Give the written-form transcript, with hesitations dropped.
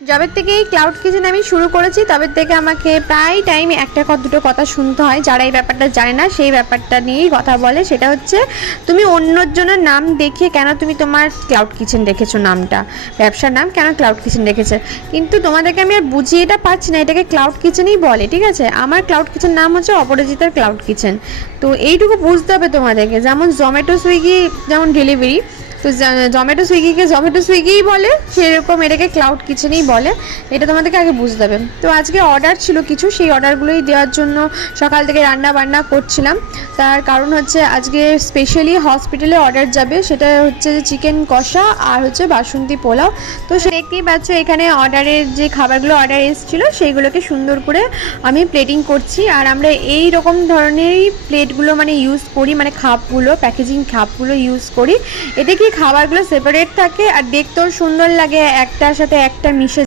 যবে থেকে এই ক্লাউড কিচেন আমি শুরু করেছি তবে থেকে আমাকে প্রায় টাইম একটা দুটো কথা শুনতে হয়। যারা এই ব্যাপারটা জানে না সেই ব্যাপারটা নিয়েই কথা বলে, সেটা হচ্ছে তুমি অন্যজনের নাম দেখিয়ে কেন তুমি তোমার ক্লাউড কিচেন রেখেছো, নামটা ব্যবসার নাম কেন ক্লাউড কিচেন রেখেছে। কিন্তু তোমাদেরকে আমি আর বুঝিয়ে এটা পারছি না, এটাকে ক্লাউড কিচেনই বলে, ঠিক আছে। আমার ক্লাউড কিচেন নাম হচ্ছে অপরাজিতার ক্লাউড কিচেন। তো এইটুকু বুঝতে হবে তোমাদেরকে। যেমন জোম্যাটো সুইগি যেমন ডেলিভারি, তো জোম্যাটো সুইগিকে জোম্যাটো সুইগিই বলে, সেরকম এটাকে ক্লাউড কিচেনই বলে। এটা তোমাদেরকে আগে বুঝতে হবে। তো আজকে অর্ডার ছিল কিছু, সেই অর্ডারগুলোই দেওয়ার জন্য সকাল থেকে রান্না বান্না করছিলাম। তার কারণ হচ্ছে আজকে স্পেশালি হসপিটালে অর্ডার যাবে, সেটা হচ্ছে যে চিকেন কষা আর হচ্ছে বাসন্তী পোলাও। তো সে দেখতেই পাচ্ছ এখানে অর্ডারের যে খাবারগুলো অর্ডার এসেছিলো সেইগুলোকে সুন্দর করে আমি প্লেটিং করছি। আর আমরা এই রকম ধরনেরই প্লেটগুলো মানে ইউজ করি, মানে খাপগুলো, প্যাকেজিং খাপগুলো ইউজ করি। এতে কি খাবারগুলো সেপারেট থাকে আর দেখতেও সুন্দর লাগে, একটার সাথে একটা মিশে